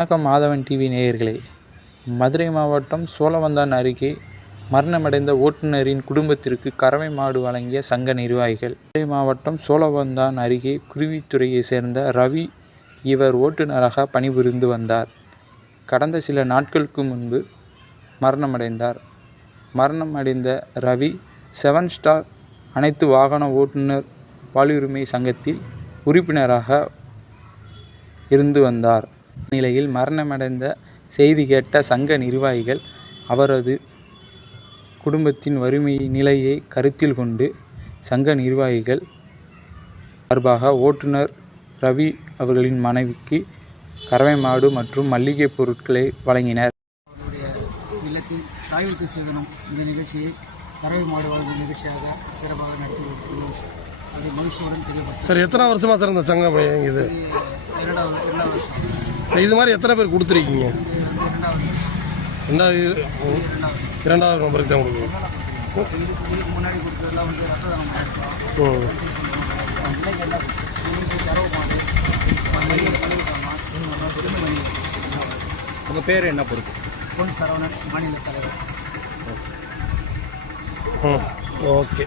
வணக்கம் மாதவன் டிவி நேயர்களே. மதுரை மாவட்டம் சோழவந்தான் அருகே மரணமடைந்த ஓட்டுநரின் குடும்பத்திற்கு கறவை மாடு வழங்கிய சங்க நிர்வாகிகள். மதுரை மாவட்டம் சோழவந்தான் அருகே குருவித்துறையை சேர்ந்த ரவி இவர் ஓட்டுநராக பணிபுரிந்து வந்தார். கடந்த சில நாட்களுக்கு முன்பு மரணமடைந்தார். மரணமடைந்த ரவி 7 ஸ்டார் அனைத்து வாகன ஓட்டுநர் வாழ்வுரிமை சங்கத்தில் உறுப்பினராக இருந்து வந்தார். நிலையில் மரணமடைந்த செய்தி கேட்ட சங்க நிர்வாகிகள் அவரது குடும்பத்தின் வறுமை நிலையை கருத்தில் கொண்டு சங்க நிர்வாகிகள் சார்பாக ஓட்டுநர் ரவி அவர்களின் மனைவிக்கு கறவை மாடு மற்றும் மளிகை பொருட்களை வழங்கினர். அவருடைய இல்லத்தில் தாய்வுக்கு சேதனம் இந்த நிகழ்ச்சியை கறவை மாடு வழங்கும் நிகழ்ச்சியாக சிறப்பாக நடத்தி கொடுத்துள்ளோம். அதை மகிழ்ச்சியுடன் தெரியப்பட்டது. சார், எத்தனை வருஷமா சார் இந்த சங்கம் இது? இரண்டாவது வருஷம். இது மாதிரி எத்தனை பேர் கொடுத்துருக்கீங்க? இரண்டாவது நம்பருக்கு தான் கொடுக்குறோம். இதுக்கு முன்னாடி கொடுத்ததெல்லாம் ரத்த தானம் பண்ணியிருக்கோம். கறவை மாடு உங்கள் பேர் என்ன பொறுப்பு? பொன் சரவணன், மாநில தலைவர். ஓகே.